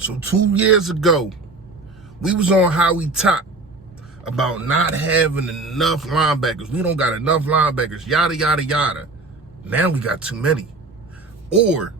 So 2 years ago, we was on How We Top about not having enough linebackers. We don't got enough linebackers, yada, yada, yada. Now we got too many. Or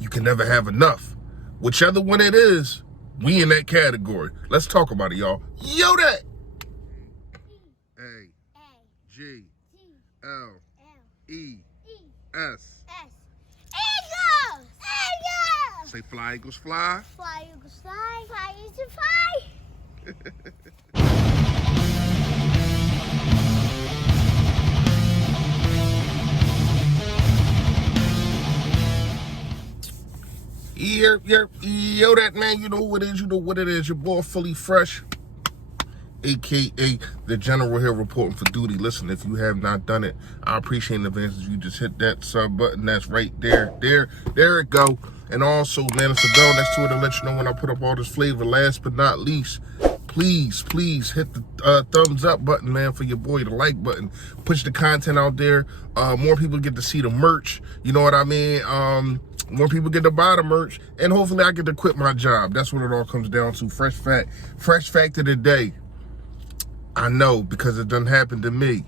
you can never have enough. Whichever one it is, we in that category. Let's talk about it, y'all. Yo, that. A, G, L, E, S. Eagles! Eagles! Say fly, Eagles, fly. Fly, Eagles, fly. Fly, Eagles, fly. Yo, that man, you know who it is, you know what it is. Your boy, Fully Fresh, a.k.a. the General here reporting for duty. Listen, if you have not done it, I appreciate in advance if you just hit that sub button. That's right there. There it go. And also, man, it's a bell next to it to let you know when I put up all this flavor. Last but not least, please hit the thumbs up button, man, for your boy, the like button. Push the content out there. More people get to see the merch. You know what I mean? More people get to buy the merch, and hopefully I get to quit my job. That's what it all comes down to. Fresh fact of the day. I know, because it doesn't happen to me.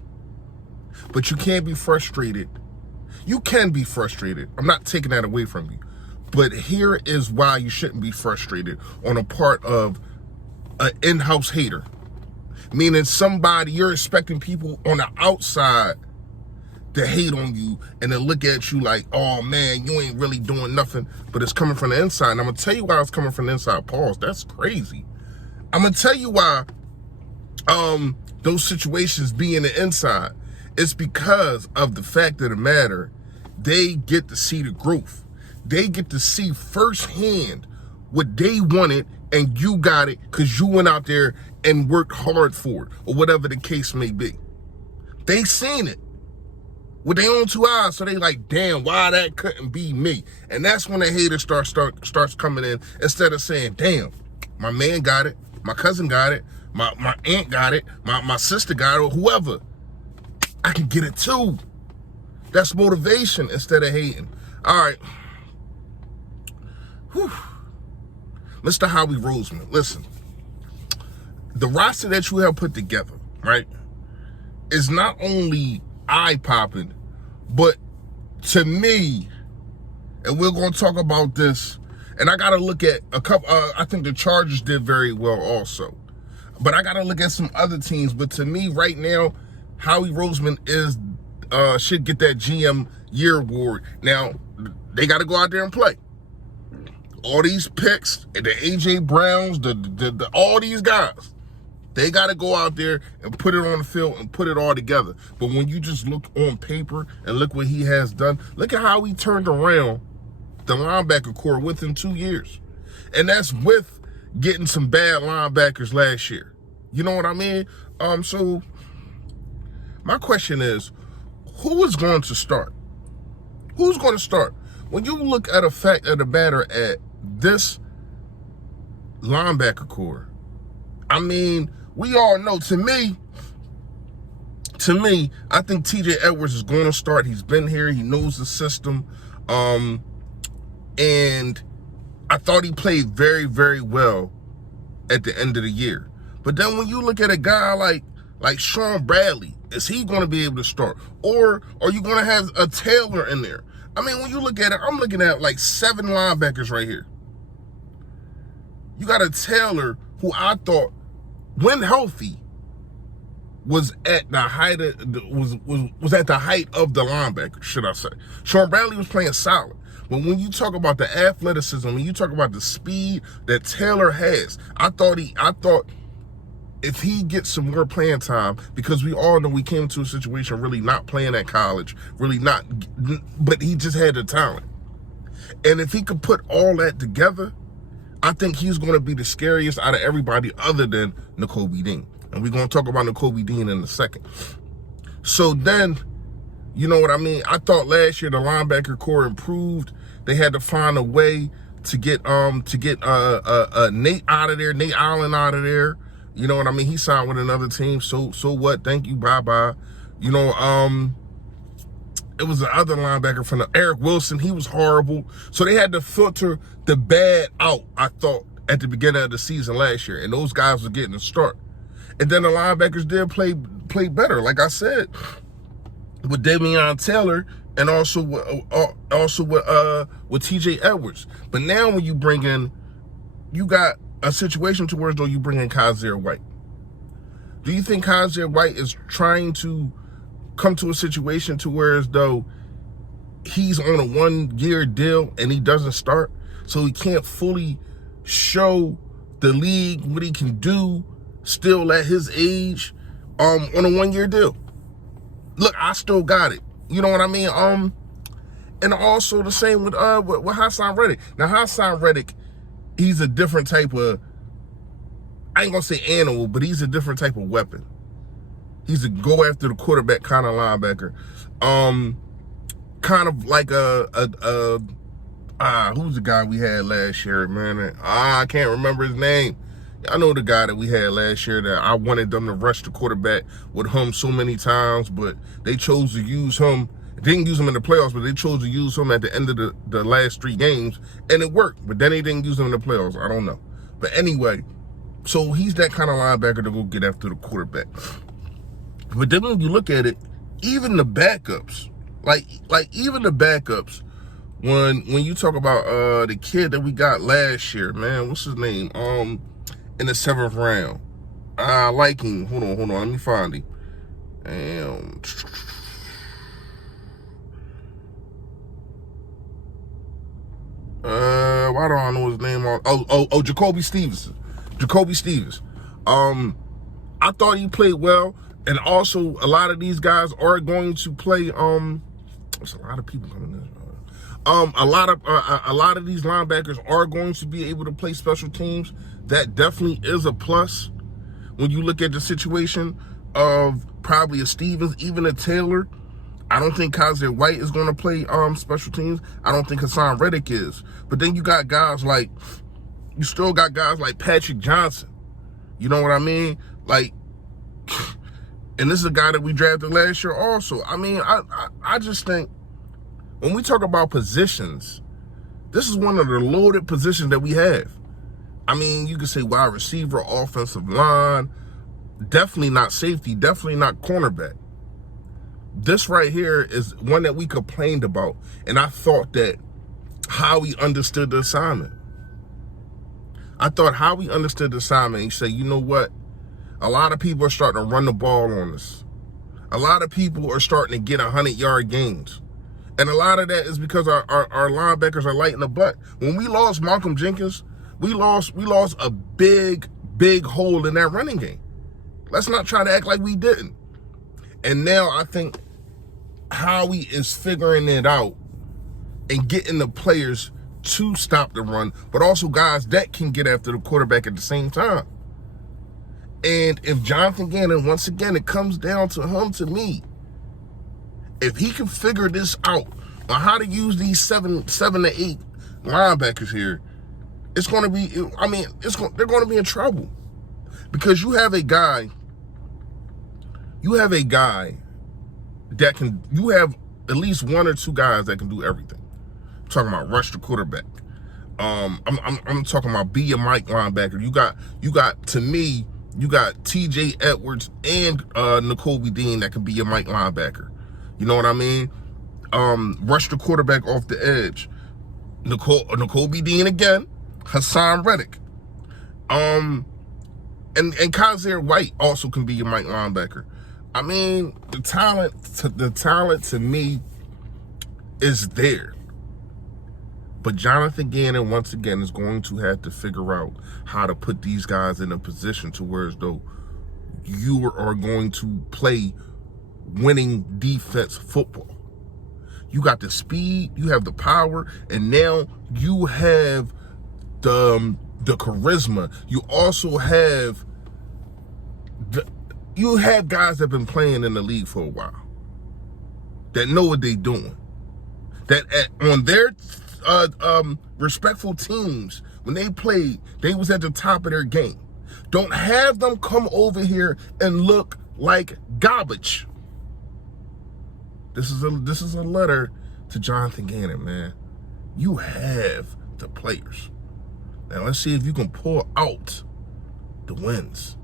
But you can't be frustrated. You can be frustrated. I'm not taking that away from you. But here is why you shouldn't be frustrated on a part of an in-house hater. Meaning somebody, you're expecting people on the outside to hate on you and then look at you like, oh man, you ain't really doing nothing, but it's coming from the inside. And I'm gonna tell you why it's coming from the inside. Pause. That's crazy. I'm gonna tell you why those situations be in the inside. It's because of the fact of the matter, they get to see the growth. They get to see firsthand what they wanted, and you got it because you went out there and worked hard for it, or whatever the case may be. They seen it with their own 2 eyes, so they like, damn, why that couldn't be me? And that's when the hater starts coming in, instead of saying, damn, my man got it, my cousin got it, my aunt got it, my sister got it, or whoever. I can get it too. That's motivation instead of hating. All right. Whew. Mr. Howie Roseman, listen. The roster that you have put together, right, is not only eye-popping, but to me, and we're going to talk about this, and I got to look at a couple, I think the Chargers did very well also, but I got to look at some other teams. But to me right now, Howie Roseman should get that GM Year Award. Now, they got to go out there and play. All these picks, the A.J. Browns, the all these guys, they got to go out there and put it on the field and put it all together. But when you just look on paper and look what he has done, look at how he turned around the linebacker core within 2 years. And that's with getting some bad linebackers last year. You know what I mean? So my question is, who is going to start? Who's going to start? When you look at a fact of the matter at this linebacker core, I mean, we all know, to me, I think TJ Edwards is going to start. He's been here. He knows the system. And I thought he played very, very well at the end of the year. But then when you look at a guy like Sean Bradley, is he going to be able to start? Or are you going to have a Taylor in there? I mean, when you look at it, I'm looking at like 7 linebackers right here. You got a Taylor who I thought, when healthy, was at the height of was at the height of the linebacker, should I say. Sean Bradley was playing solid. But when you talk about the athleticism, when you talk about the speed that Taylor has, I thought if he gets some more playing time, because we all know we came into a situation really not playing at college, really not, but he just had the talent. And if he could put all that together, I think he's going to be the scariest out of everybody other than Nakobe Dean. And we're going to talk about Nakobe Dean in a second. So then, you know what I mean? I thought last year the linebacker core improved. They had to find a way to get Nate out of there, Nate Allen out of there. You know what I mean? He signed with another team. So what? Thank you. Bye-bye. You know, it was the other linebacker from Eric Wilson. He was horrible. So they had to filter the bad out, I thought, at the beginning of the season last year, and those guys were getting a start. And then the linebackers did play better, like I said, with Damian Taylor and also with T.J. Edwards. But now when you bring in, you got a situation to where though you bring in Kaiser White. Do you think Kaiser White is trying to come to a situation to where as though he's on a 1-year deal and he doesn't start, so he can't fully show the league what he can do still at his age on a 1-year deal? Look, I still got it. You know what I mean? And also the same with Hassan Reddick. Now Hassan Reddick, he's a different type of, I ain't gonna say animal, but he's a different type of weapon. He's a go after the quarterback kind of linebacker. Kind of like who's the guy we had last year, man? I can't remember his name. I know the guy that we had last year that I wanted them to rush the quarterback with him so many times, but they chose to use him. Didn't use him in the playoffs, but they chose to use him at the end of the last 3 games, and it worked. But then they didn't use him in the playoffs. I don't know. But anyway, so he's that kind of linebacker to go get after the quarterback. But then when you look at it, even the backups, like even the backups, when you talk about the kid that we got last year, man, what's his name? In the 7th round. I like him. Hold on, let me find him. Why don't I know his name? Jacoby Stevens. I thought he played well, and also a lot of these guys are going to play. There's a lot of people coming in. A lot of these linebackers are going to be able to play special teams. That definitely is a plus when you look at the situation of probably a Stevens, even a Taylor. I don't think Kaiser White is going to play special teams. I don't think Hassan Reddick is. But then you got guys like, you still got guys like Patrick Johnson. You know what I mean? Like, and this is a guy that we drafted last year also. I mean, I just think when we talk about positions, this is one of the loaded positions that we have. I mean, you could say wide receiver, offensive line, definitely not safety, definitely not cornerback. This right here is one that we complained about, and I thought that Howie understood the assignment. I thought Howie understood the assignment. He said, you know what? A lot of people are starting to run the ball on us. A lot of people are starting to get 100-yard games. And a lot of that is because our linebackers are light in the butt. When we lost Malcolm Jenkins, we lost a big hole in that running game. Let's not try to act like we didn't. And now I think Howie is figuring it out and getting the players to stop the run, but also guys that can get after the quarterback at the same time. And if Jonathan Gannon, once again, it comes down to him, to me, if he can figure this out on how to use these 7 to 8 linebackers here, it's going to be, I mean, they're going to be in trouble. Because you have a guy that can, you have at least 1 or 2 guys that can do everything. I'm talking about rush the quarterback. I'm talking about be a Mike linebacker. You got to me, you got T.J. Edwards and Nakobe Dean that can be a Mike linebacker. You know what I mean? Rush the quarterback off the edge. Nakobe Dean again. Hassan Reddick. And Kaiser White also can be your Mike linebacker. I mean, the talent to me is there. But Jonathan Gannon, once again, is going to have to figure out how to put these guys in a position to where as though you are going to play winning defense football. You got the speed, you have the power, and now you have the charisma. You also have guys that have been playing in the league for a while that know what they're doing. That on their respectful teams, when they played, they was at the top of their game. Don't have them come over here and look like garbage. This is a letter to Jonathan Gannon, man. You have the players. Now let's see if you can pull out the wins.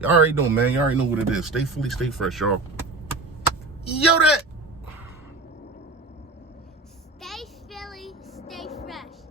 Y'all already know, man. Y'all already know what it is. Stay Philly, stay fresh, y'all. Yo, that. Stay Philly, stay fresh.